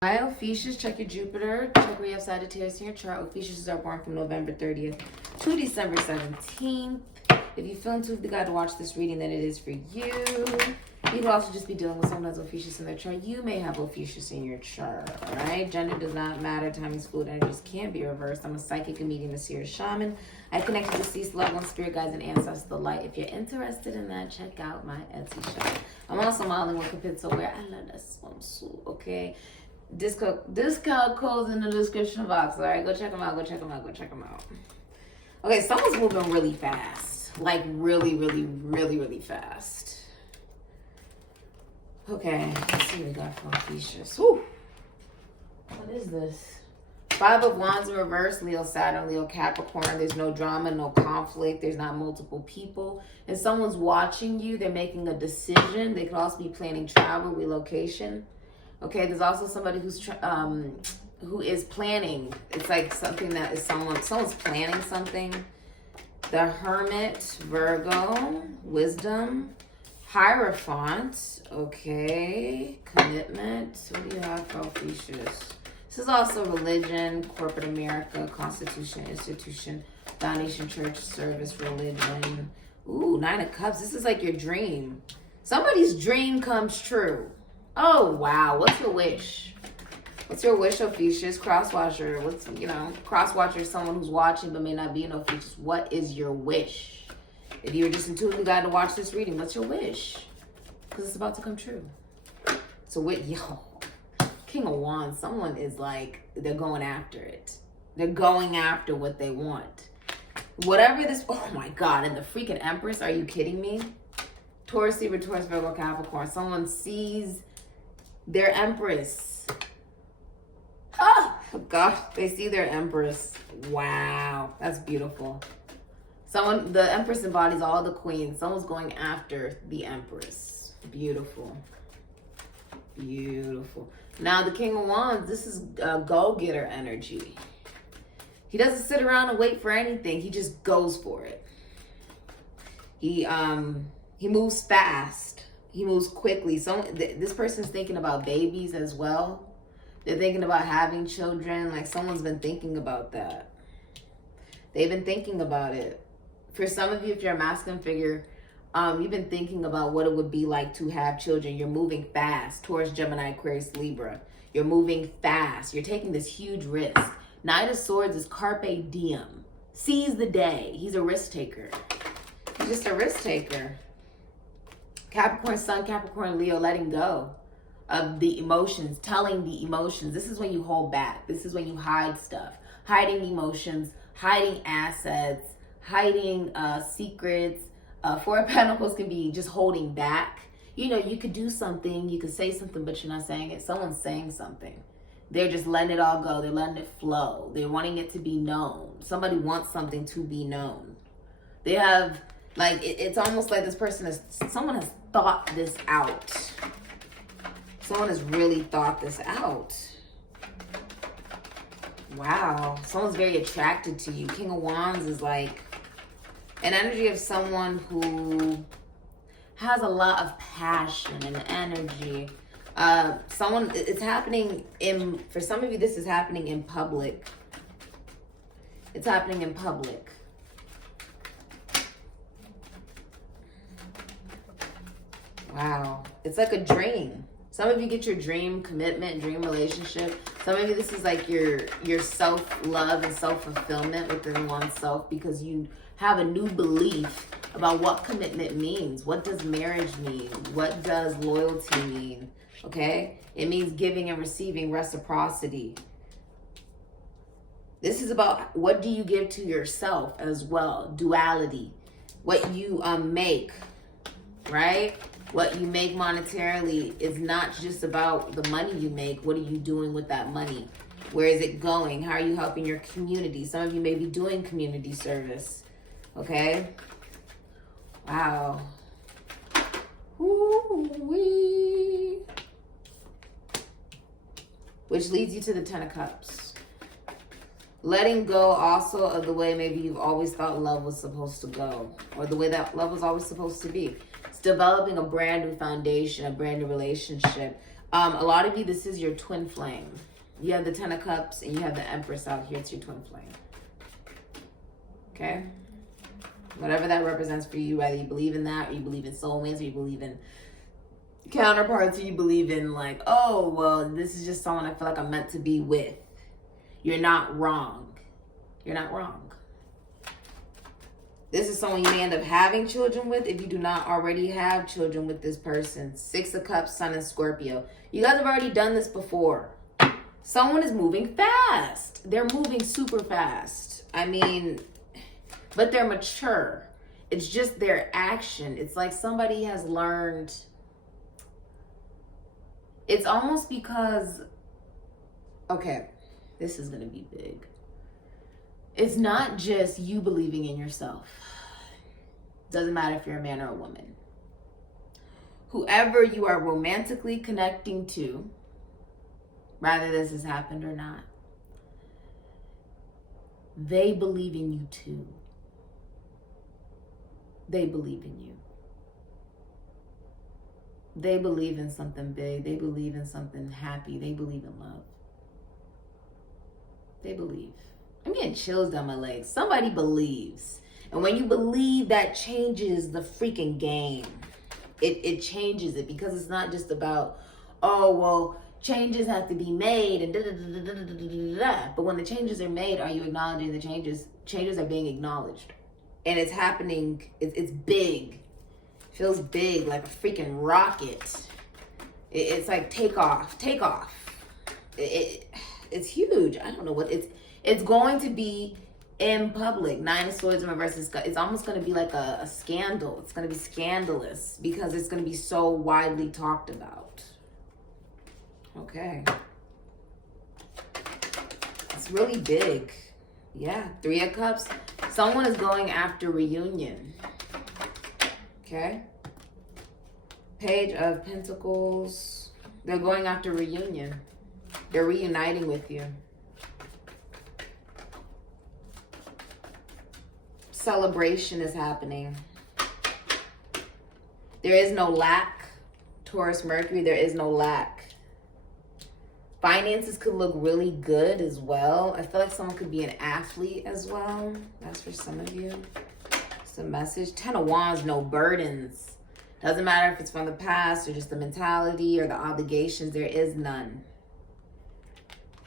Hi, Ophiuchus. Check your Jupiter. Check where you have Sagittarius in your chart. Ophiuchus are born from November 30th to December 17th. If you're feeling too the guy to watch this reading, then it is for you. You could also just be dealing with someone who has Ophiuchus in their chart. You may have Ophiuchus in your chart, all right? Gender does not matter. Timing, fluid energies can be reversed. I'm a psychic, a medium, a seer, shaman. I connect with deceased loved ones, spirit guides, and ancestors of the light. If you're interested in that, check out my Etsy shop. I'm also modeling with Capizzo where I love that swimsuit, okay? Discount codes in the description box. All right, go check them out. Okay, someone's moving really fast, like really fast. Okay, let's see what we got for Ophiuchus. Whew. What is this? 5 of Wands in reverse, Leo, Saturn, Leo, Capricorn. There's no drama, no conflict. There's not multiple people. And someone's watching you. They're making a decision. They could also be planning travel, relocation. Okay, there's also somebody who is planning. It's like something that is someone's planning something. The Hermit, Virgo, Wisdom, Hierophant, okay, Commitment. What do you have for Ophiuchus? This is also religion, corporate America, Constitution, institution, foundation, church, service, religion. Ooh, 9 of Cups. This is like your dream. Somebody's dream comes true. Oh, wow. What's your wish? What's your wish, Ophiuchus? Crosswatcher. Crosswatcher is someone who's watching but may not be an Ophiuchus. What is your wish? If you were just intuitively guided to watch this reading, what's your wish? Because it's about to come true. So King of Wands, someone is like, they're going after it. They're going after what they want. Whatever this, oh my God, and the freaking Empress, are you kidding me? Taurus, Libra, Taurus, Virgo, Capricorn. Someone sees their Empress. Oh God, they see their Empress. Wow, that's beautiful. The Empress embodies all the queens. Someone's going after the Empress. Beautiful. Beautiful. Now the King of Wands, this is go-getter energy. He doesn't sit around and wait for anything. He just goes for it. He moves fast. He moves quickly. This person's thinking about babies as well. They're thinking about having children. Like someone's been thinking about that. They've been thinking about it. For some of you, if you're a masculine figure, you've been thinking about what it would be like to have children. You're moving fast. Taurus, Gemini, Aquarius, Libra. You're moving fast. You're taking this huge risk. Knight of Swords is carpe diem. Seize the day. He's a risk taker. He's just a risk taker. Capricorn, Sun, Capricorn, Leo, letting go of the emotions, telling the emotions. This is when you hold back. This is when you hide stuff. Hiding emotions, hiding assets, hiding secrets. 4 of Pentacles can be just holding back. You know, you could do something, you could say something, but you're not saying it. Someone's saying something. They're just letting it all go. They're letting it flow. They're wanting it to be known. Somebody wants something to be known. They have, like, it's almost like someone has thought this out. Someone has really thought this out. Wow. Someone's very attracted to you. King of Wands is like an energy of someone who has a lot of passion and energy. It's happening for some of you, this is happening in public. It's happening in public. Wow. It's like a dream. Some of you get your dream commitment, dream relationship. Some of you, this is like your self-love and self-fulfillment within oneself because you have a new belief about what commitment means. What does marriage mean? What does loyalty mean? Okay? It means giving and receiving, reciprocity. This is about what do you give to yourself as well. Duality. What you make, right? What you make monetarily is not just about the money you make. What are you doing with that money? Where is it going? How are you helping your community? Some of you may be doing community service. Okay? Wow. Ooh-wee. Which leads you to the 10 of Cups. Letting go also of the way maybe you've always thought love was supposed to go. Or the way that love was always supposed to be. It's developing a brand new foundation, a brand new relationship. A lot of you, this is your twin flame. You have the Ten of Cups and you have the Empress out here. It's your twin flame. Okay? Whatever that represents for you, whether you believe in that or you believe in soulmates or you believe in counterparts or you believe in like, oh, well, this is just someone I feel like I'm meant to be with. You're not wrong. You're not wrong. This is someone you may end up having children with if you do not already have children with this person. Six of Cups, Sun and Scorpio. You guys have already done this before. Someone is moving fast. They're moving super fast. I mean, but they're mature. It's just their action. It's like somebody has learned. It's almost because, okay, this is going to be big. It's not just you believing in yourself. Doesn't matter if you're a man or a woman. Whoever you are romantically connecting to, whether this has happened or not, they believe in you too. They believe in you. They believe in something big. They believe in something happy. They believe in love. They believe. I'm getting chills down my legs. Somebody believes. And when you believe, that changes the freaking game. It changes it, because it's not just about, oh, well, changes have to be made and da-da-da-da-da-da-da-da. But when the changes are made, are you acknowledging the changes? Changes are being acknowledged. And it's happening. It's big. Feels big, like a freaking rocket. It's like take off. It's huge. I don't know what it's going to be in public. Nine of Swords in reverse. It's almost going to be like a scandal. It's going to be scandalous because it's going to be so widely talked about. Okay. It's really big. Yeah. Three of Cups. Someone is going after reunion. Okay. Page of Pentacles. They're going after reunion. They're reuniting with you. Celebration is happening. There is no lack. Taurus, Mercury, there is no lack. Finances could look really good as well. I feel like someone could be an athlete as well. That's for some of you. It's a message. Ten of Wands, no burdens. Doesn't matter if it's from the past or just the mentality or the obligations. There is none.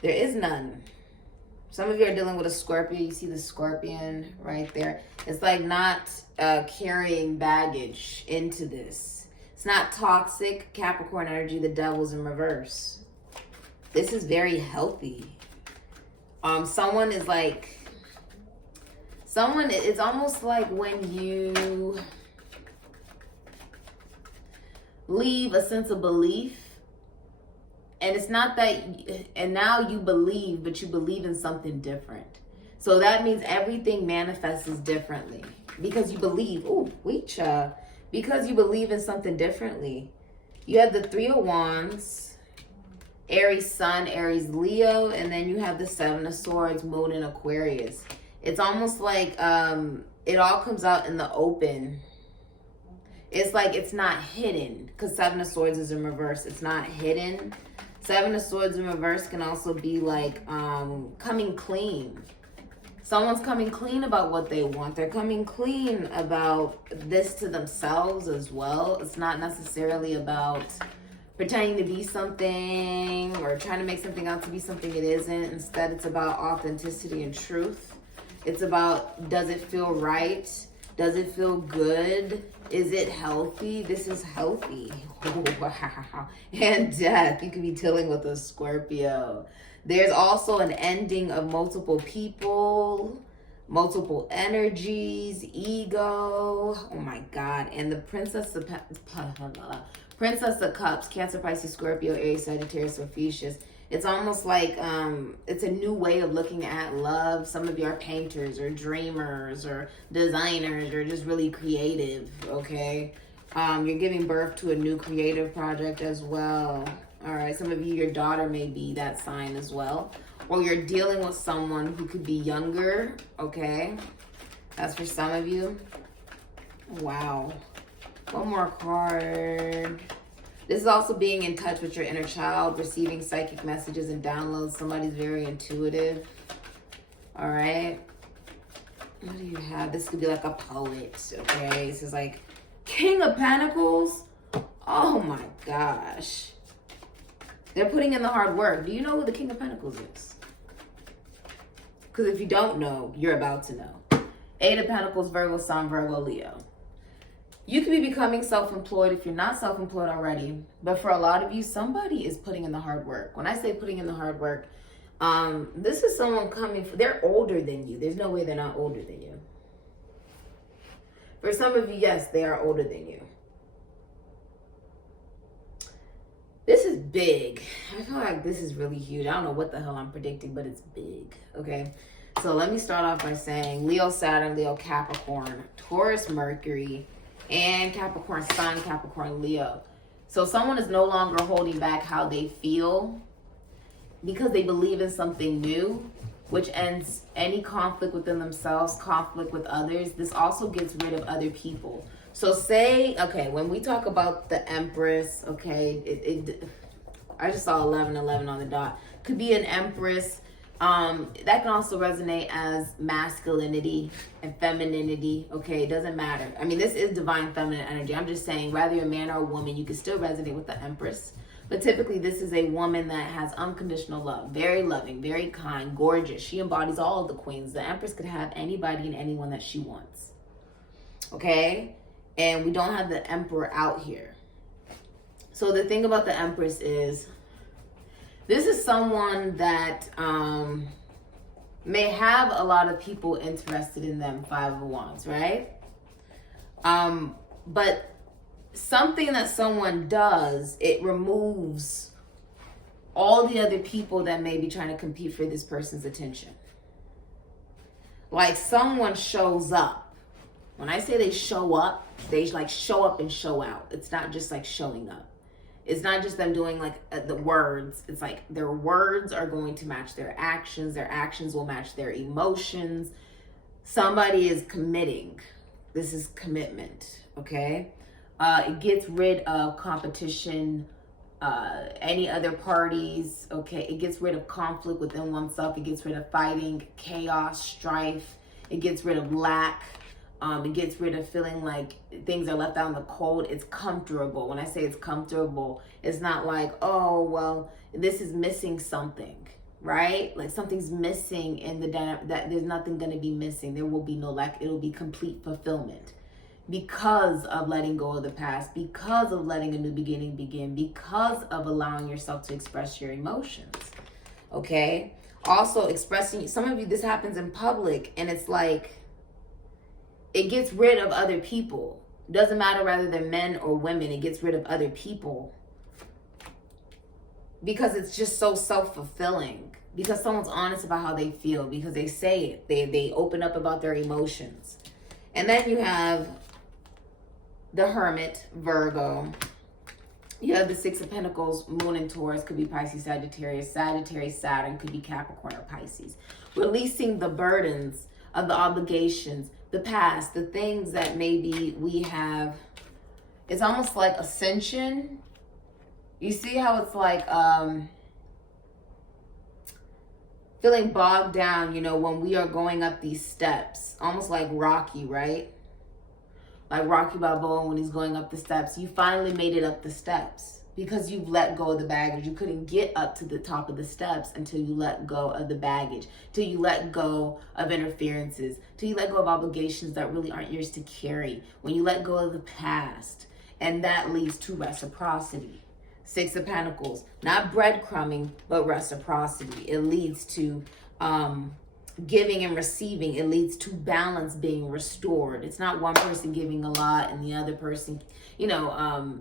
There is none. Some of you are dealing with a Scorpio. You see the scorpion right there. It's like not carrying baggage into this. It's not toxic. Capricorn energy, the devil's in reverse. This is very healthy. Someone is like, it's almost like when you leave a sense of belief, and it's not that, and now you believe, but you believe in something different. So that means everything manifests differently because you believe. Because you believe in something differently. You have the Three of Wands, Aries Sun, Aries Leo, and then you have the Seven of Swords, Moon in Aquarius. It's almost like it all comes out in the open. It's like it's not hidden, because Seven of Swords is in reverse. It's not hidden. Seven of Swords in reverse can also be like coming clean. Someone's coming clean about what they want. They're coming clean about this to themselves as well. It's not necessarily about pretending to be something or trying to make something out to be something it isn't. Instead, it's about authenticity and truth. It's about, does it feel right? Does it feel good? Is it healthy? This is healthy. Wow. And death. You could be dealing with a Scorpio. There's also an ending of multiple people, multiple energies, ego. Oh my God. And the Princess of Cups, Cancer, Pisces, Scorpio, Aries, Sagittarius, Ophiuchus. It's almost like it's a new way of looking at love. Some of you are painters or dreamers or designers or just really creative, okay? You're giving birth to a new creative project as well. All right, some of you, your daughter may be that sign as well. Or you're dealing with someone who could be younger, okay? That's for some of you. Wow. One more card. This is also being in touch with your inner child, receiving psychic messages and downloads. Somebody's very intuitive. All right. What do you have? This could be like a poet, okay? This is like King of Pentacles. Oh my gosh. They're putting in the hard work. Do you know who the King of Pentacles is? Because if you don't know, you're about to know. Eight of Pentacles, Virgo, Sun, Virgo, Leo. You could be becoming self-employed if you're not self-employed already. But for a lot of you, somebody is putting in the hard work. When I say putting in the hard work, this is someone coming, they're older than you. There's no way they're not older than you. For some of you, yes, they are older than you. This is big. I feel like this is really huge. I don't know what the hell I'm predicting, but it's big, okay? So let me start off by saying Leo, Saturn, Leo, Capricorn, Taurus, Mercury, and Capricorn, Sun, Capricorn, Leo. So someone is no longer holding back how they feel because they believe in something new, which ends any conflict within themselves, conflict with others. This also gets rid of other people. So say, okay, when we talk about the Empress, okay, I just saw 1111 on the dot. Could be an Empress. That can also resonate as masculinity and femininity, okay? It doesn't matter. I mean, this is divine feminine energy. I'm just saying, whether you're a man or a woman, you can still resonate with the Empress. But typically, this is a woman that has unconditional love, very loving, very kind, gorgeous. She embodies all of the queens. The Empress could have anybody and anyone that she wants, okay? And we don't have the Emperor out here. So the thing about the Empress is, this is someone that may have a lot of people interested in them, Five of Wands, right? But something that someone does, it removes all the other people that may be trying to compete for this person's attention. Like someone shows up. When I say they show up, they like show up and show out. It's not just like showing up. It's not just them doing like the words. It's like their words are going to match their actions. Their actions will match their emotions. Somebody is committing. This is commitment, okay? It gets rid of competition, any other parties, okay? It gets rid of conflict within oneself. It gets rid of fighting, chaos, strife. It gets rid of lack. It gets rid of feeling like things are left out in the cold. It's comfortable. When I say it's comfortable, it's not like, oh, well, this is missing something, right? Like something's missing in that there's nothing going to be missing. There will be no lack. It'll be complete fulfillment because of letting go of the past, because of letting a new beginning begin, because of allowing yourself to express your emotions, okay? Also expressing, some of you, this happens in public and it's like, it gets rid of other people. It doesn't matter whether they're men or women. It gets rid of other people because it's just so self-fulfilling. Because someone's honest about how they feel. Because they say it. They open up about their emotions. And then you have the Hermit, Virgo. You have the Six of Pentacles, Moon and Taurus. Could be Pisces, Sagittarius. Sagittarius, Saturn. Could be Capricorn or Pisces. Releasing the burdens of the obligations, the past, the things that maybe we have. It's almost like ascension. You see how it's like feeling bogged down, you know, when we are going up these steps, almost like Rocky, right? Like Rocky Balboa when he's going up the steps. You finally made it up the steps because you've let go of the baggage. You couldn't get up to the top of the steps until you let go of the baggage, till you let go of interferences, till you let go of obligations that really aren't yours to carry. When you let go of the past, and that leads to reciprocity. Six of Pentacles, not breadcrumbing, but reciprocity. It leads to giving and receiving. It leads to balance being restored. It's not one person giving a lot and the other person, you know,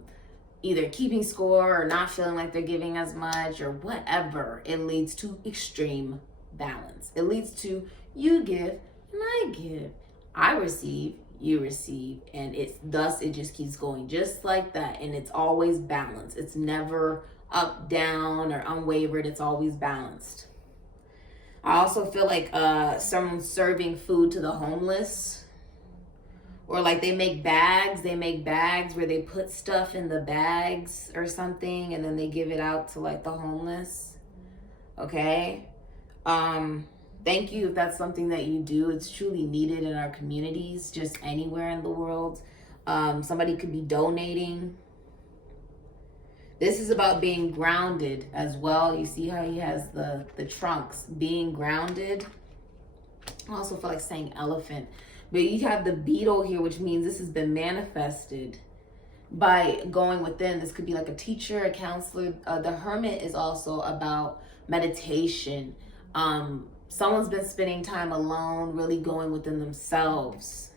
either keeping score or not feeling like they're giving as much or whatever. It leads to extreme balance. It leads to you give and I give. I receive, you receive, and it just keeps going just like that. And it's always balanced. It's never up, down, or unwavered. It's always balanced. I also feel like someone serving food to the homeless, Or like they make bags where they put stuff in the bags or something, and then they give it out to like the homeless. Okay. Thank you if that's something that you do. It's truly needed in our communities, just anywhere in the world. Somebody could be donating. This is about being grounded as well. You see how he has the trunks, being grounded. I also feel like saying elephant. But you have the beetle here, which means this has been manifested by going within. This could be like a teacher, a counselor. The hermit is also about meditation. Someone's been spending time alone, really going within themselves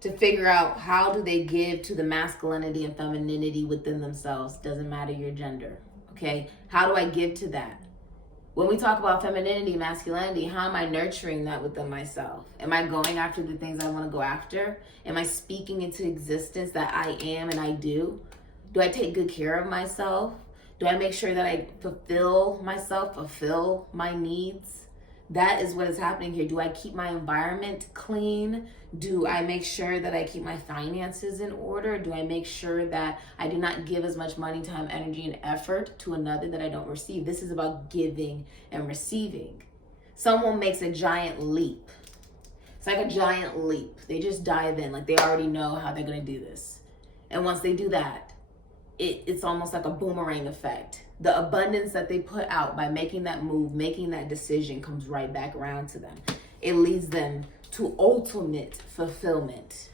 to figure out how do they give to the masculinity and femininity within themselves. Doesn't matter your gender, okay? How do I give to that? When we talk about femininity, masculinity, how am I nurturing that within myself? Am I going after the things I want to go after? Am I speaking into existence that I am and I do? Do I take good care of myself? Do I make sure that I fulfill myself, fulfill my needs? That is what is happening here. Do I keep my environment clean? Do I make sure that I keep my finances in order? Do I make sure that I do not give as much money, time, energy, and effort to another that I don't receive? This is about giving and receiving. Someone makes a giant leap. It's like a giant leap. They just dive in, like they already know how they're going to do this. And once they do that, it's almost like a boomerang effect. The abundance that they put out by making that move, making that decision, comes right back around to them. It leads them to ultimate fulfillment.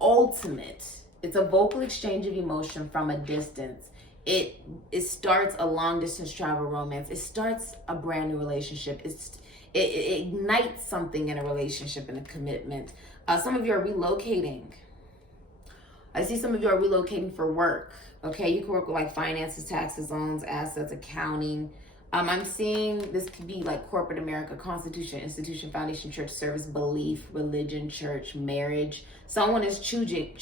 Ultimate. It's a vocal exchange of emotion from a distance. It starts a long distance travel romance. It starts a brand new relationship. It ignites something in a relationship and a commitment. Some of you are relocating. I see some of you are relocating for work. Okay, you can work with like finances, taxes, loans, assets, accounting. I'm seeing this could be like corporate America, constitution, institution, foundation, church, service, belief, religion, church, marriage. Someone is choosing.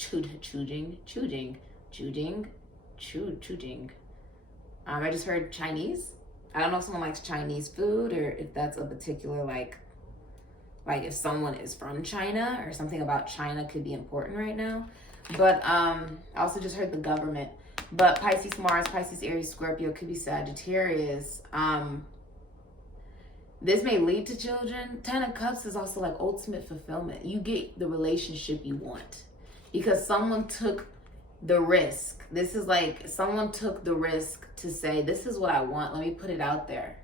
I just heard Chinese. I don't know if someone likes Chinese food or if that's a particular like if someone is from China or something about China could be important right now. But I also just heard the government. But Pisces, Mars, Pisces, Aries, Scorpio, could be Sagittarius. This may lead to children. 10 of Cups is also like ultimate fulfillment. You get the relationship you want because someone took the risk. This is like someone took the risk to say, this is what I want. Let me put it out there.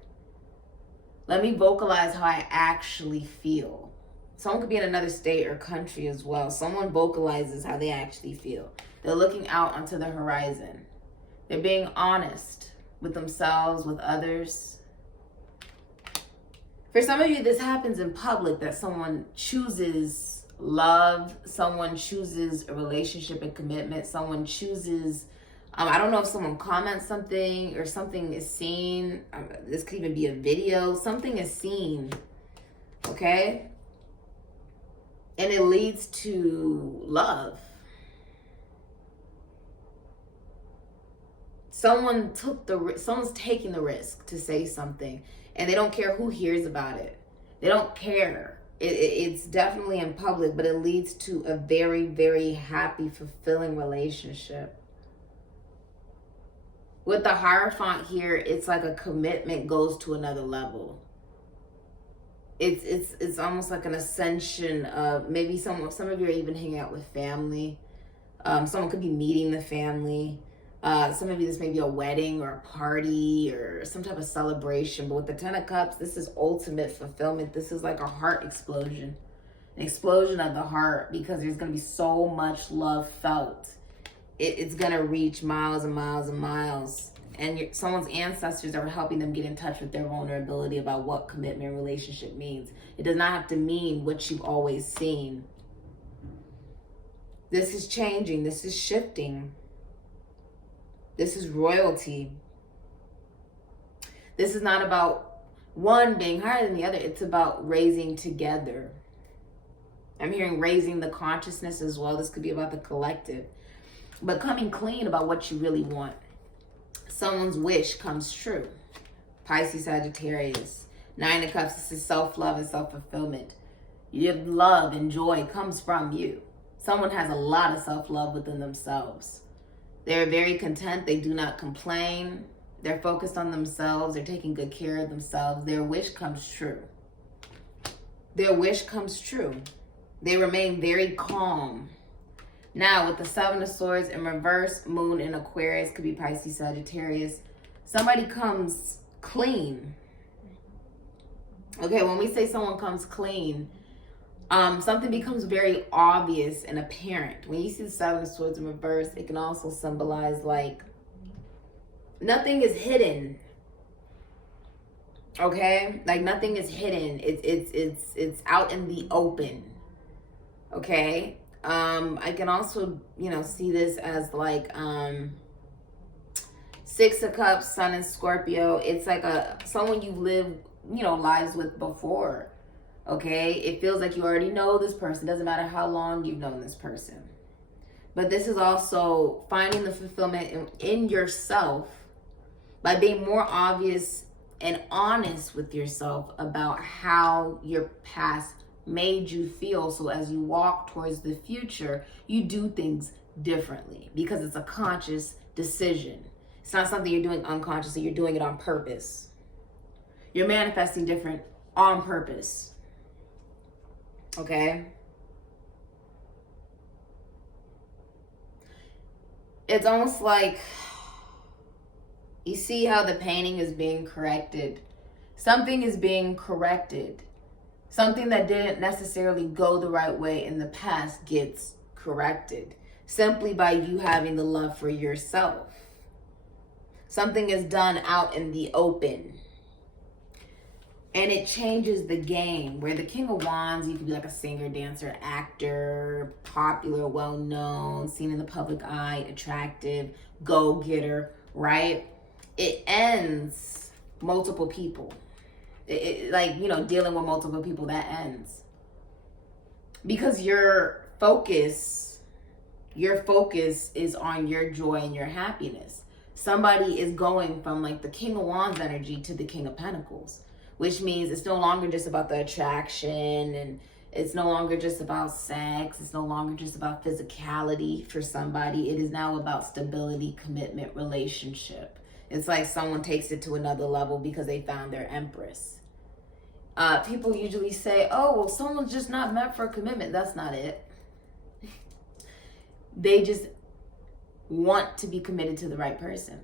Let me vocalize how I actually feel. Someone could be in another state or country as well. Someone vocalizes how they actually feel. They're looking out onto the horizon. They're being honest with themselves, with others. For some of you, this happens in public, that someone chooses love, someone chooses a relationship and commitment, someone chooses, I don't know if someone comments something or something is seen. This could even be a video. Something is seen, okay? And it leads to love. Someone's taking the risk to say something, and they don't care who hears about it. They don't care. It's definitely in public, but it leads to a very, very happy, fulfilling relationship. With the Hierophant here, it's like a commitment goes to another level. It's almost like an ascension of maybe some of you are even hanging out with family. Someone could be meeting the family. Some of you, this may be a wedding or a party or some type of celebration. But with the 10 of Cups, this is ultimate fulfillment. This is like a heart explosion. An explosion of the heart, because there's going to be so much love felt. It's going to reach miles and miles and miles. And someone's ancestors are helping them get in touch with their vulnerability about what commitment relationship means. It does not have to mean what you've always seen. This is changing. This is shifting. This is royalty. This is not about one being higher than the other. It's about raising together. I'm hearing raising the consciousness as well. This could be about the collective. But coming clean about what you really want. Someone's wish comes true. Pisces, Sagittarius. 9 of Cups, this is self-love and self-fulfillment. Your love and joy comes from you. Someone has a lot of self-love within themselves. They're very content. They do not complain. They're focused on themselves. They're taking good care of themselves. Their wish comes true. Their wish comes true. They remain very calm. Now, with the Seven of Swords in reverse, Moon in Aquarius, could be Pisces, Sagittarius, somebody comes clean. Okay, when we say someone comes clean, something becomes very obvious and apparent. When you see the Seven of Swords in reverse, it can also symbolize like nothing is hidden. Okay, like nothing is hidden. It's out in the open. Okay, I can also see this as like Six of Cups, Sun in Scorpio. It's like someone you live lives with before. Okay, it feels like you already know this person. Doesn't matter how long you've known this person. But this is also finding the fulfillment in yourself by being more obvious and honest with yourself about how your past made you feel. So as you walk towards the future, you do things differently because it's a conscious decision. It's not something you're doing unconsciously. You're doing it on purpose. You're manifesting different on purpose. Okay? It's almost like you see how the painting is being corrected. Something is being corrected. Something that didn't necessarily go the right way in the past gets corrected simply by you having the love for yourself. Something is done out in the open. And it changes the game. Where the King of Wands, you could be like a singer, dancer, actor, popular, well-known, seen in the public eye, attractive, go-getter, right? It ends multiple people. Dealing with multiple people, that ends. Because your focus is on your joy and your happiness. Somebody is going from like the King of Wands energy to the King of Pentacles, which means it's no longer just about the attraction, and it's no longer just about sex. It's no longer just about physicality for somebody. It is now about stability, commitment, relationship. It's like someone takes it to another level because they found their Empress. People usually say, oh, well, someone's just not meant for a commitment. That's not it. They just want to be committed to the right person.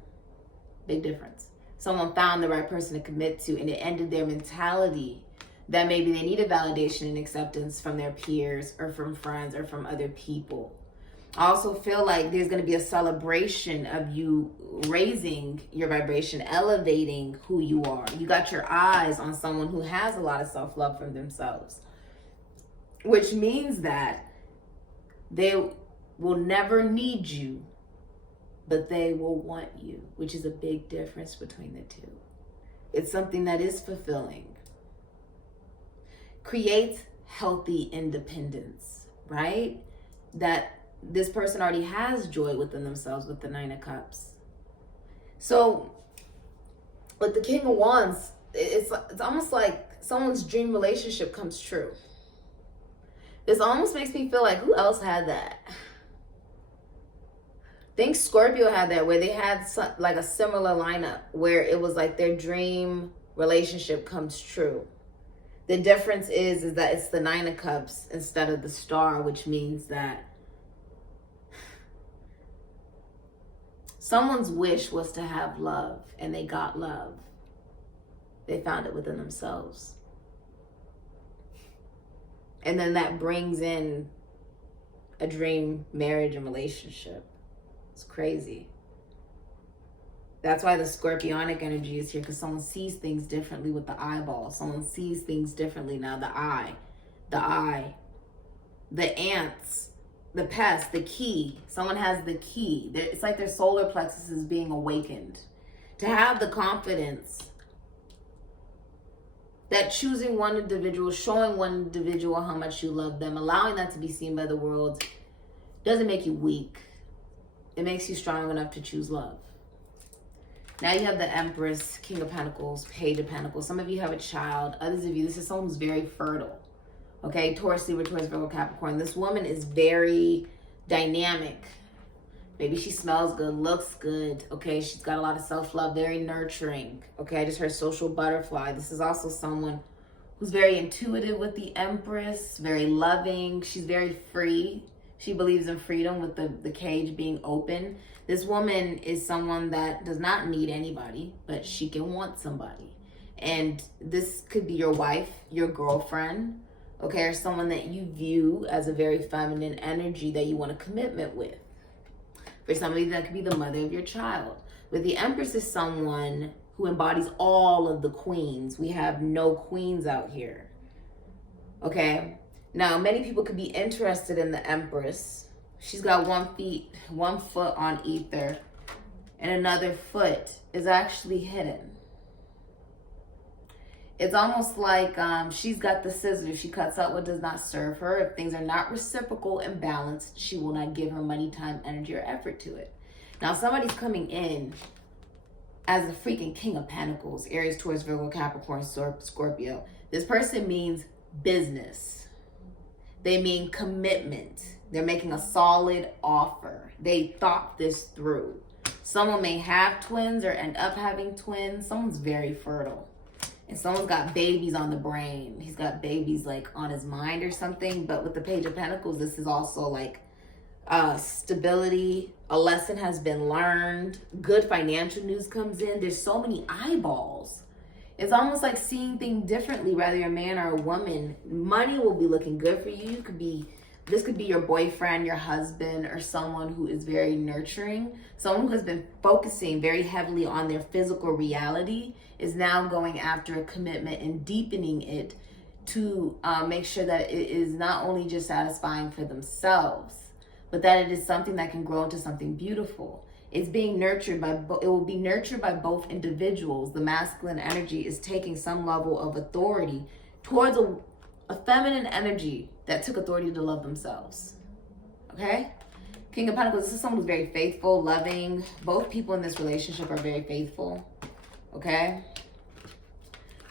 Big difference. Someone found the right person to commit to, and it ended their mentality that maybe they needed validation and acceptance from their peers or from friends or from other people. I also feel like there's going to be a celebration of you raising your vibration, elevating who you are. You got your eyes on someone who has a lot of self-love from themselves, which means that they will never need you, but they will want you, which is a big difference between the two. It's something that is fulfilling. Creates healthy independence, right? That this person already has joy within themselves with the Nine of Cups. So with the King of Wands, it's almost like someone's dream relationship comes true. This almost makes me feel like, who else had that? I think Scorpio had that, where they had like a similar lineup where it was like their dream relationship comes true. The difference is that it's the Nine of Cups instead of the Star, which means that someone's wish was to have love, and they got love. They found it within themselves. And then that brings in a dream marriage and relationship. It's crazy. That's why the Scorpionic energy is here, because someone sees things differently with the eyeball. Someone sees things differently now. The eye, the ants, the pest, the key. Someone has the key. It's like their solar plexus is being awakened. To have the confidence that choosing one individual, showing one individual how much you love them, allowing that to be seen by the world, doesn't make you weak. It makes you strong enough to choose love. Now you have the Empress, King of Pentacles, Page of Pentacles. Some of you have a child. Others of you, this is someone who's very fertile. Okay, Taurus, Libra, Taurus, Virgo, Capricorn. This woman is very dynamic. Maybe she smells good, looks good. Okay, she's got a lot of self-love, very nurturing. Okay, I just heard social butterfly. This is also someone who's very intuitive with the Empress, very loving. She's very free. She believes in freedom with the cage being open. This woman is someone that does not need anybody, but she can want somebody. And this could be your wife, your girlfriend, okay, or someone that you view as a very feminine energy that you want a commitment with. For somebody, that could be the mother of your child. With the Empress is someone who embodies all of the queens. We have no queens out here. Okay? Now, many people could be interested in the Empress. She's got 1 foot on ether, and another foot is actually hidden. It's almost like she's got the scissors. She cuts out what does not serve her. If things are not reciprocal and balanced, she will not give her money, time, energy, or effort to it. Now, somebody's coming in as the freaking King of Pentacles. Aries, Taurus, Virgo, Capricorn, Scorpio. This person means business. They mean commitment. They're making a solid offer. They thought this through. Someone may have twins or end up having twins. Someone's very fertile. And someone's got babies on the brain. He's got babies like on his mind or something. But with the Page of Pentacles, this is also like stability. A lesson has been learned. Good financial news comes in. There's so many eyeballs. It's almost like seeing things differently, whether you're a man or a woman. Money will be looking good for you. This could be your boyfriend, your husband, or someone who is very nurturing. Someone who has been focusing very heavily on their physical reality is now going after a commitment and deepening it to make sure that it is not only just satisfying for themselves, but that it is something that can grow into something beautiful. It's being nurtured by, it will be nurtured by both individuals. The masculine energy is taking some level of authority towards a feminine energy that took authority to love themselves. Okay? King of Pentacles, this is someone who's very faithful, loving. Both people in this relationship are very faithful. Okay?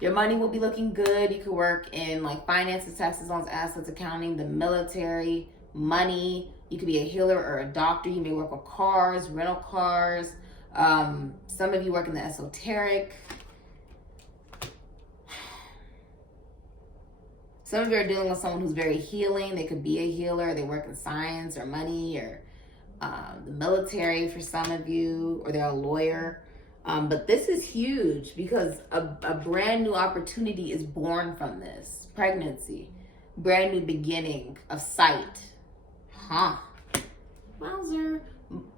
Your money will be looking good. You could work in like finances, taxes, loans, assets, accounting, the military, money. You could be a healer or a doctor. You may work with cars, rental cars. Some of you work in the esoteric. Some of you are dealing with someone who's very healing. They could be a healer. They work in science or money or the military for some of you, or they're a lawyer. But this is huge because a brand new opportunity is born from this. Pregnancy. Brand new beginning of sight. Huh. Wowzer.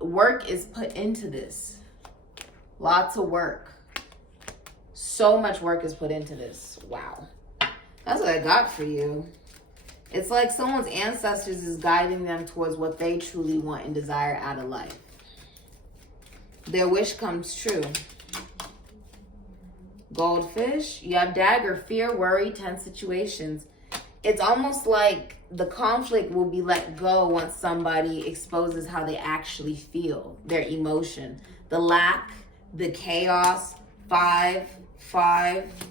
Work is put into this. Lots of work. So much work is put into this. Wow. That's what I got for you. It's like someone's ancestors is guiding them towards what they truly want and desire out of life. Their wish comes true. Goldfish. You have dagger, fear, worry, tense situations. It's almost like the conflict will be let go once somebody exposes how they actually feel, their emotion. The lack, the chaos, 5,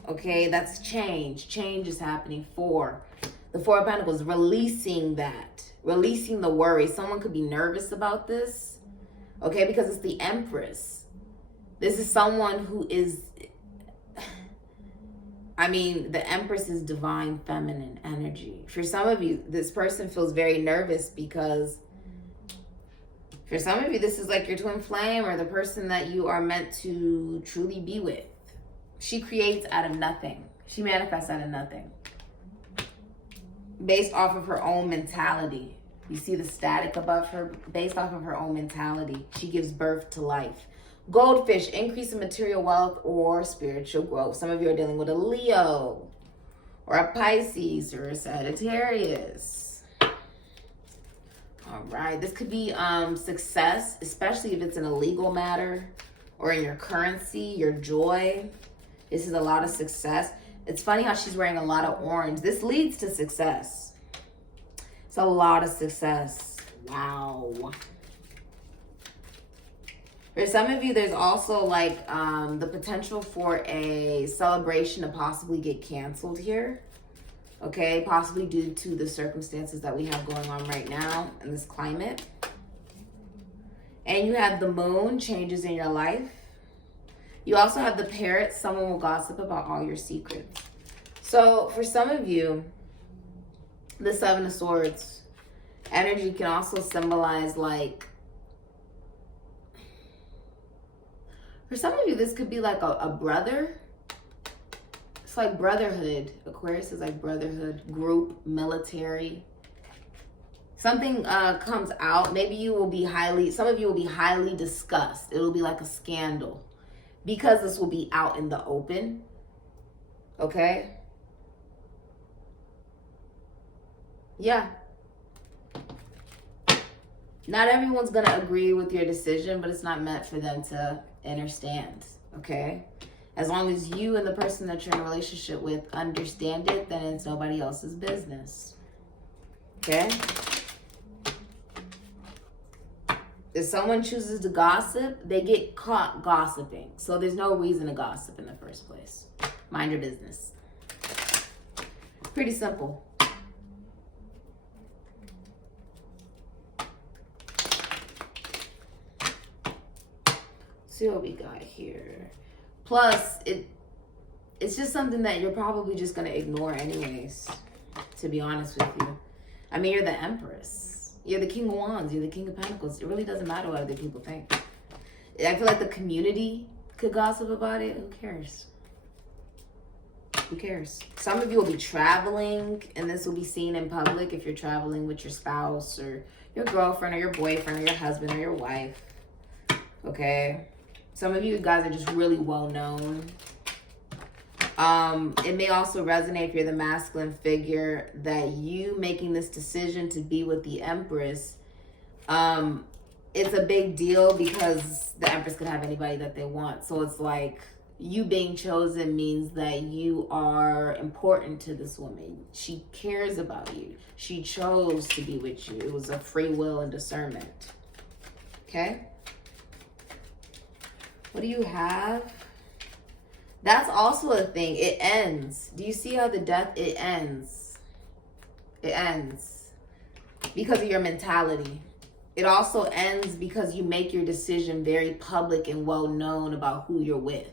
okay, that's change. Change is happening. 4. The 4 of Pentacles, releasing that. Releasing the worry. Someone could be nervous about this, okay, because it's the Empress. This is someone who is, I mean, the Empress is divine feminine energy. For some of you, this person feels very nervous because for some of you, this is like your twin flame or the person that you are meant to truly be with. She creates out of nothing. She manifests out of nothing. Based off of her own mentality. You see the static above her? Based off of her own mentality. She gives birth to life. Goldfish, increase in material wealth or spiritual growth. Some of you are dealing with a Leo or a Pisces or a Sagittarius. All right. This could be success, especially if it's in a legal matter or in your currency, your joy. This is a lot of success. It's funny how she's wearing a lot of orange. This leads to success. It's a lot of success. Wow. For some of you, there's also like the potential for a celebration to possibly get canceled here. Okay, possibly due to the circumstances that we have going on right now in this climate. And you have the moon, changes in your life. You also have the parrot, someone will gossip about all your secrets. So for some of you, the Seven of Swords energy can also symbolize like, for some of you, this could be like a brother. It's like brotherhood. Aquarius is like brotherhood, group, military. Something comes out. Maybe some of you will be highly discussed. It'll be like a scandal because this will be out in the open. Okay? Yeah. Not everyone's going to agree with your decision, but it's not meant for them to understand. Okay? As long as you and the person that you're in a relationship with understand it, then it's nobody else's business. Okay? If someone chooses to gossip, they get caught gossiping. So there's no reason to gossip in the first place. Mind your business. Pretty simple. See what we got here. Plus, it's just something that you're probably just going to ignore anyways, to be honest with you. I mean, you're the Empress. You're the King of Wands. You're the King of Pentacles. It really doesn't matter what other people think. I feel like the community could gossip about it. Who cares? Who cares? Some of you will be traveling, and this will be seen in public if you're traveling with your spouse or your girlfriend or your boyfriend or your husband or your wife. Okay? Some of you guys are just really well known. It may also resonate if you're the masculine figure that you making this decision to be with the Empress. It's a big deal because the Empress can have anybody that they want. So it's like you being chosen means that you are important to this woman. She cares about you. She chose to be with you. It was a free will and discernment. Okay? What do you have? That's also a thing. It ends. Do you see how the death, it ends? It ends because of your mentality. It also ends because you make your decision very public and well known about who you're with.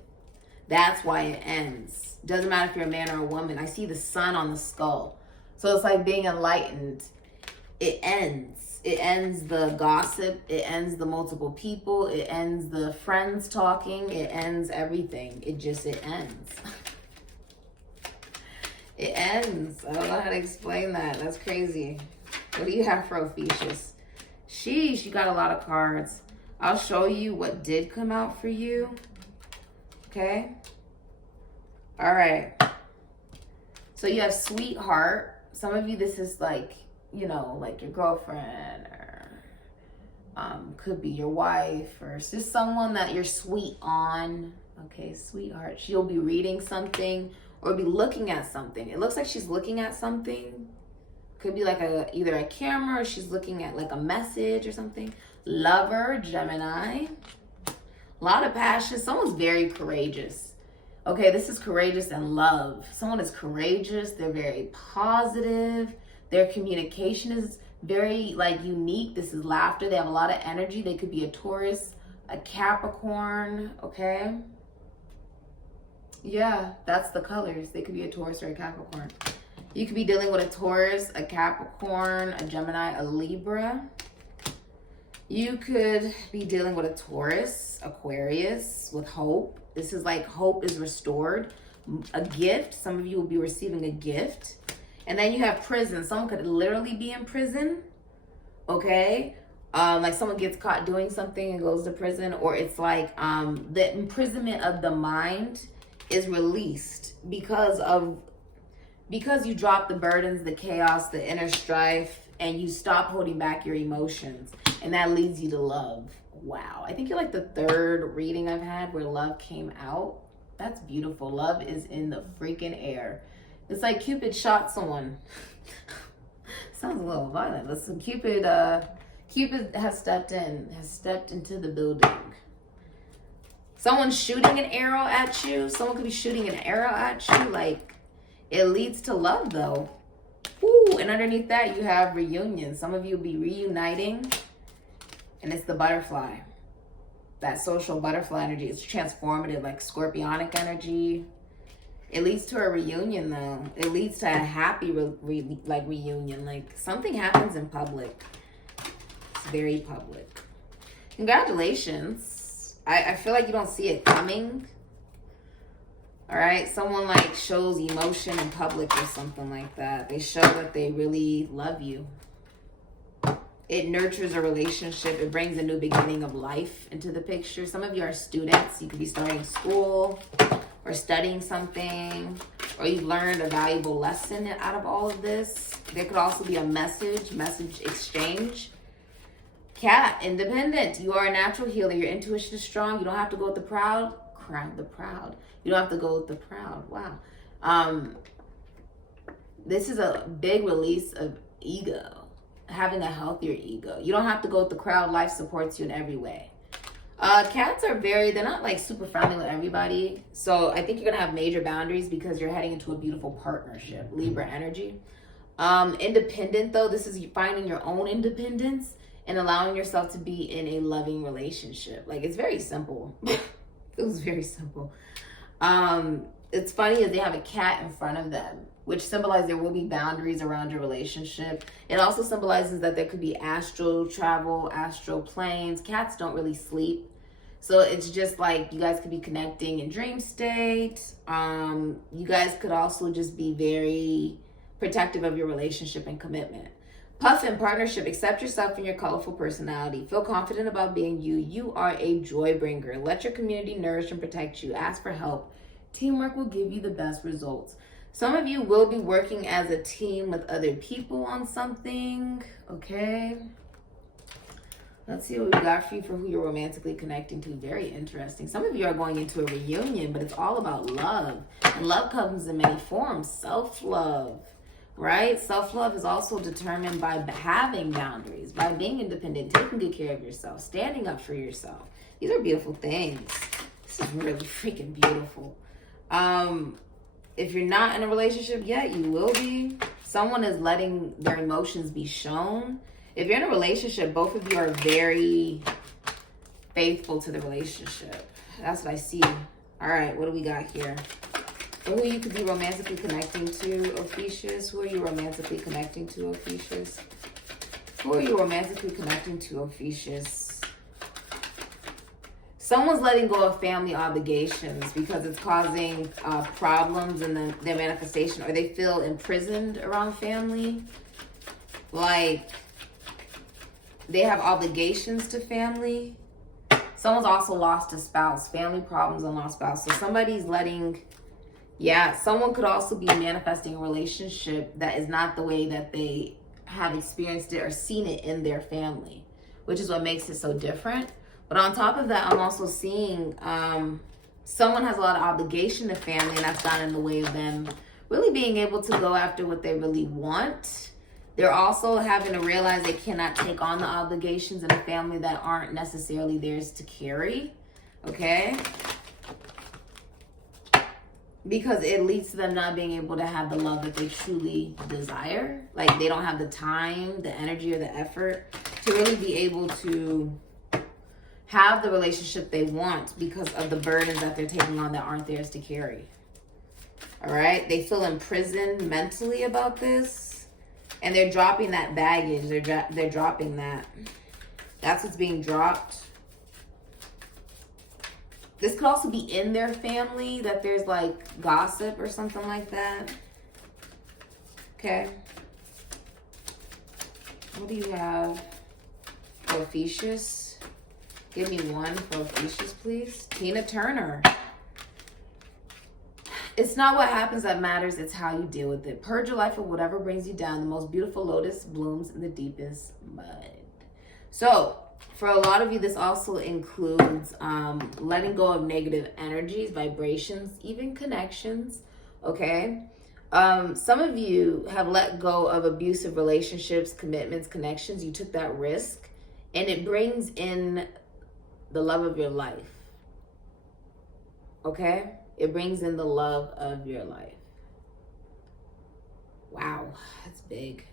That's why it ends. Doesn't matter if you're a man or a woman. I see the sun on the skull. So it's like being enlightened. It ends. It ends the gossip. It ends the multiple people. It ends the friends talking. It ends everything. It ends. It ends. I don't know how to explain that. That's crazy. What do you have for Ophiuchus? Sheesh, you got a lot of cards. I'll show you what did come out for you. Okay? All right. So you have sweetheart. Some of you, this is like, you know, like your girlfriend or could be your wife or it's just someone that you're sweet on. Okay, sweetheart. She'll be reading something or be looking at something. It looks like she's looking at something. Could be like either a camera or she's looking at like a message or something. Lover, Gemini. A lot of passion. Someone's very courageous. Okay, this is courageous and love. Someone is courageous. They're very positive. Their communication is very like unique. This is laughter. They have a lot of energy. They could be a Taurus, a Capricorn, okay? Yeah, that's the colors. They could be a Taurus or a Capricorn. You could be dealing with a Taurus, a Capricorn, a Gemini, a Libra. You could be dealing with a Taurus, Aquarius, with hope. This is like hope is restored. A gift. Some of you will be receiving a gift. And then you have prison. Someone could literally be in prison. Okay? Like someone gets caught doing something and goes to prison. Or it's like the imprisonment of the mind is released because you drop the burdens, the chaos, the inner strife, and you stop holding back your emotions. And that leads you to love. Wow. I think you're like the third reading I've had where love came out. That's beautiful. Love is in the freaking air. It's like Cupid shot someone. Sounds a little violent. Listen, Cupid has stepped into the building. Someone's shooting an arrow at you. Someone could be shooting an arrow at you. Like, It leads to love, though. Ooh, and underneath that, you have reunion. Some of you will be reuniting, and it's the butterfly. That social butterfly energy. It's transformative, like scorpionic energy. It leads to a reunion, though. It leads to a happy reunion. Like something happens in public. It's very public. Congratulations. I feel like you don't see it coming. All right, someone like shows emotion in public or something like that. They show that they really love you. It nurtures a relationship. It brings a new beginning of life into the picture. Some of you are students. You could be starting school or studying something, or you learned a valuable lesson out of all of this. There could also be a message exchange. Cat, independent. You are a natural healer. Your intuition is strong. You don't have to go with the proud. You don't have to go with the proud. Wow. This is a big release of ego, having a healthier ego. You don't have to go with the crowd. Life supports you in every way. Cats are they're not like super friendly with everybody. So I think you're going to have major boundaries because you're heading into a beautiful partnership. Libra energy. Independent though, this is you finding your own independence and allowing yourself to be in a loving relationship. Like it's very simple. It was very simple. It's funny is they have a cat in front of them, which symbolizes there will be boundaries around your relationship. It also symbolizes that there could be astral travel, astral planes. Cats don't really sleep. So it's just like you guys could be connecting in dream state. You guys could also just be very protective of your relationship and commitment. Puff in partnership, accept yourself and your colorful personality. Feel confident about being you. You are a joy bringer. Let your community nourish and protect you. Ask for help. Teamwork will give you the best results. Some of you will be working as a team with other people on something. Okay. Let's see what we got for you for who you're romantically connecting to. Very interesting. Some of you are going into a reunion, but it's all about love. And love comes in many forms. Self-love. Right? Self-love is also determined by having boundaries, by being independent, taking good care of yourself, standing up for yourself. These are beautiful things. This is really freaking beautiful. If you're not in a relationship yet, you will be. Someone is letting their emotions be shown. If you're in a relationship, both of you are very faithful to the relationship. That's what I see. All right, what do we got here? Who you could be romantically connecting to, Ophiuchus? Who are you romantically connecting to, Ophiuchus? Who are you romantically connecting to, Ophiuchus? Someone's letting go of family obligations because it's causing problems in their manifestation, or they feel imprisoned around family. Like they have obligations to family. Someone's also lost a spouse, family problems and lost spouse. So somebody's letting... Yeah, someone could also be manifesting a relationship that is not the way that they have experienced it or seen it in their family, which is what makes it so different. But on top of that, I'm also seeing someone has a lot of obligation to family, and that's gotten in the way of them really being able to go after what they really want. They're also having to realize they cannot take on the obligations in a family that aren't necessarily theirs to carry, okay? Because it leads to them not being able to have the love that they truly desire. Like they don't have the time, the energy, or the effort to really be able to have the relationship they want because of the burdens that they're taking on that aren't theirs to carry. All right? They feel imprisoned mentally about this, and they're dropping that baggage. They're dropping that. That's what's being dropped. This could also be in their family, that there's like gossip or something like that. Okay. What do you have for Ophiuchus? Give me one for Ophiuchus, please. Tina Turner. It's not what happens that matters, it's how you deal with it. Purge your life of whatever brings you down. The most beautiful lotus blooms in the deepest mud. So, for a lot of you, this also includes letting go of negative energies, vibrations, even connections, okay? Some of you have let go of abusive relationships, commitments, connections. You took that risk, and it brings in the love of your life, okay? It brings in the love of your life. Wow, that's big.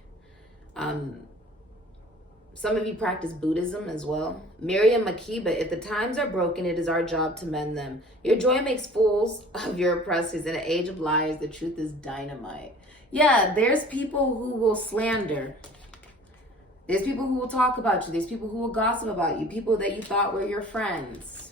Some of you practice Buddhism as well. Miriam Makeba, if the times are broken, it is our job to mend them. Your joy makes fools of your oppressors. In an age of liars, the truth is dynamite. Yeah, there's people who will slander. There's people who will talk about you. There's people who will gossip about you. People that you thought were your friends,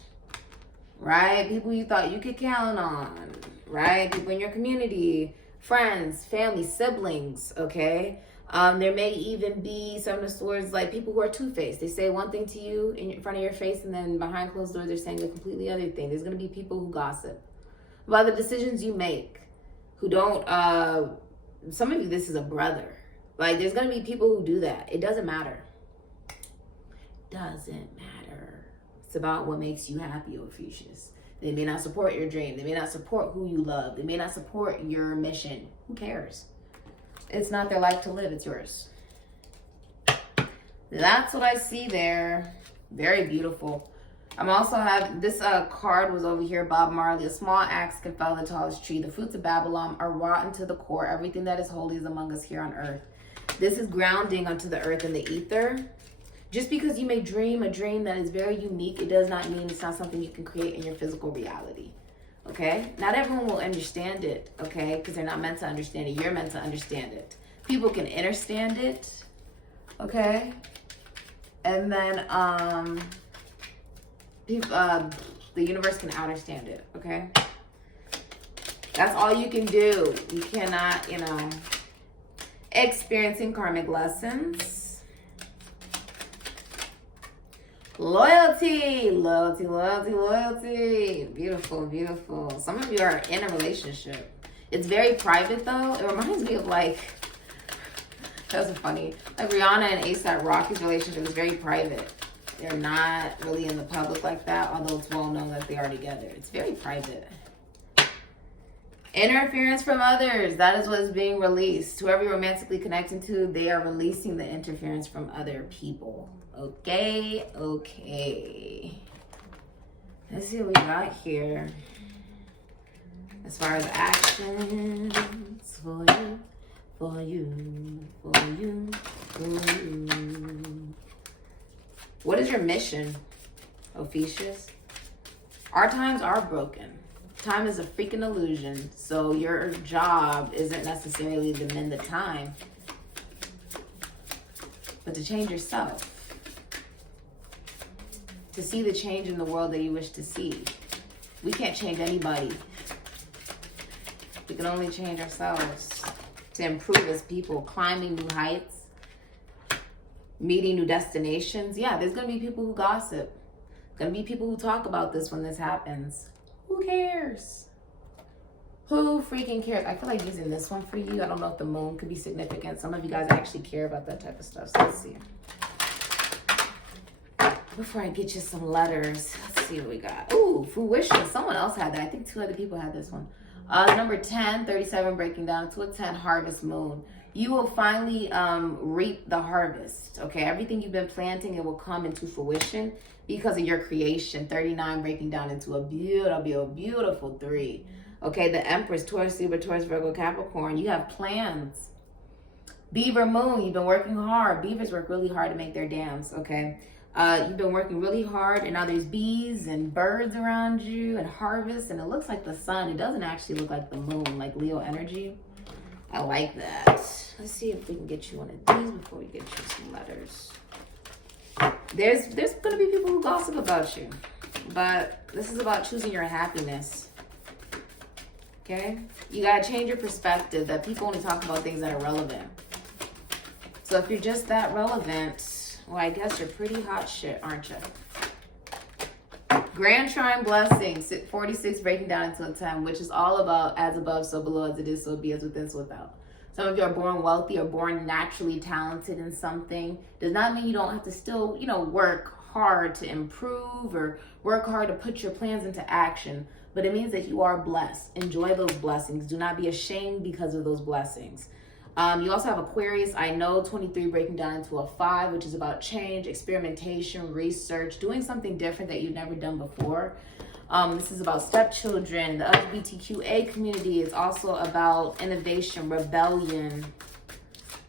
right? People you thought you could count on, right? People in your community, friends, family, siblings, okay? There may even be some of the swords, like people who are two-faced. They say one thing to you in front of your face, and then behind closed doors, they're saying a completely other thing. There's going to be people who gossip about the decisions you make, who don't, some of you, this is a brother. Like, there's going to be people who do that. It doesn't matter. Doesn't matter. It's about what makes you happy, Ophiuchus. They may not support your dream. They may not support who you love. They may not support your mission. Who cares? It's not their life to live. It's yours. That's what I see there. Very beautiful. I'm also having, this card was over here, Bob Marley. A small axe can fell the tallest tree. The fruits of Babylon are rotten to the core. Everything that is holy is among us here on earth. This is grounding onto the earth and the ether. Just because you may dream a dream that is very unique, it does not mean it's not something you can create in your physical reality. Okay? Not everyone will understand it, okay? Because they're not meant to understand it. You're meant to understand it. People can understand it, okay? And then the universe can understand it, okay? That's all you can do. You cannot, you know, experiencing karmic lessons. Loyalty, loyalty, loyalty, loyalty. Beautiful, beautiful. Some of you are in a relationship. It's very private though. It reminds me of like, that was funny. Like Rihanna and A$AP Rocky's relationship is very private. They're not really in the public like that, although it's well known that they are together. It's very private. Interference from others. That is what is being released. Whoever you're romantically connecting to, they are releasing the interference from other people. Okay, okay. Let's see what we got here. As far as actions for you, for you, for you, for you. What is your mission, Ophiuchus? Our times are broken. Time is a freaking illusion. So your job isn't necessarily to mend the time, but to change yourself. To see the change in the world that you wish to see. We can't change anybody. We can only change ourselves to improve as people, climbing new heights, meeting new destinations. Yeah, there's going to be people who gossip. Going to be people who talk about this when this happens. Who cares? Who freaking cares? I feel like using this one for you. I don't know if the moon could be significant. Some of you guys actually care about that type of stuff. So let's see. Before I get you some letters, let's see what we got. Ooh, fruition. Someone else had that. I think 2 other people had this one. Number 10, 37, breaking down to a 10, harvest moon. You will finally reap the harvest, okay? Everything you've been planting, it will come into fruition because of your creation. 39, breaking down into a beautiful 3. Okay, the Empress, Taurus, Libra, Taurus, Virgo, Capricorn. You have plans. Beaver moon, you've been working hard. Beavers work really hard to make their dams, okay? You've been working really hard, and now there's bees and birds around you and harvest, and it looks like the sun. It doesn't actually look like the moon, like Leo energy. I like that. Let's see if we can get you one of these before we get you some letters. There's going to be people who gossip about you, but this is about choosing your happiness. Okay? You got to change your perspective that people only talk about things that are relevant. So if you're just that relevant, well, I guess you're pretty hot shit, aren't you? Grand Trine blessings, 46 breaking down into a 10, which is all about as above, so below, as it is, so be, as within, so without. Some of you are born wealthy or born naturally talented in something. Does not mean you don't have to still, you know, work hard to improve or work hard to put your plans into action. But it means that you are blessed. Enjoy those blessings. Do not be ashamed because of those blessings. You also have Aquarius, I know, 23 breaking down into a 5, which is about change, experimentation, research, doing something different that you've never done before. This is about stepchildren. The LGBTQA community is also about innovation, rebellion,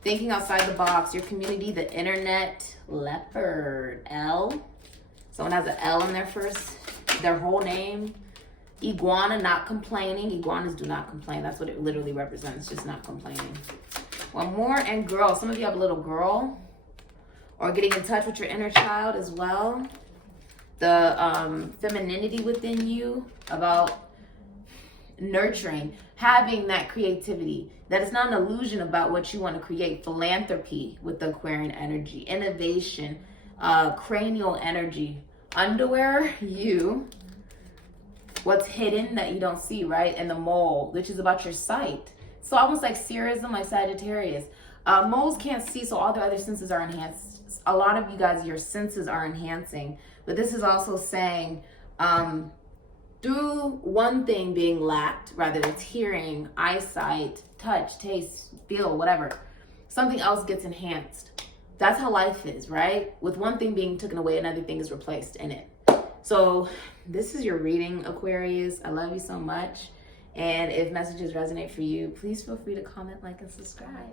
thinking outside the box. Your community, the internet, leopard, L. Someone has an L in their whole name. Iguana, not complaining. Iguanas do not complain. That's what it literally represents, just not complaining. One more, and girl. Some of you have a little girl, or getting in touch with your inner child as well. The femininity within you, about nurturing, having that creativity. That is not an illusion about what you want to create. Philanthropy with the Aquarian energy, innovation, cranial energy, underwear, you. What's hidden that you don't see, right? And the mole, which is about your sight. So almost like seerism, like Sagittarius. Moles can't see, so all their other senses are enhanced. A lot of you guys, your senses are enhancing. But this is also saying, through one thing being lacked, rather it's hearing, eyesight, touch, taste, feel, whatever, something else gets enhanced. That's how life is, right? With one thing being taken away, another thing is replaced in it. So this is your reading, Aquarius. I love you so much. And if messages resonate for you, please feel free to comment, like, and subscribe.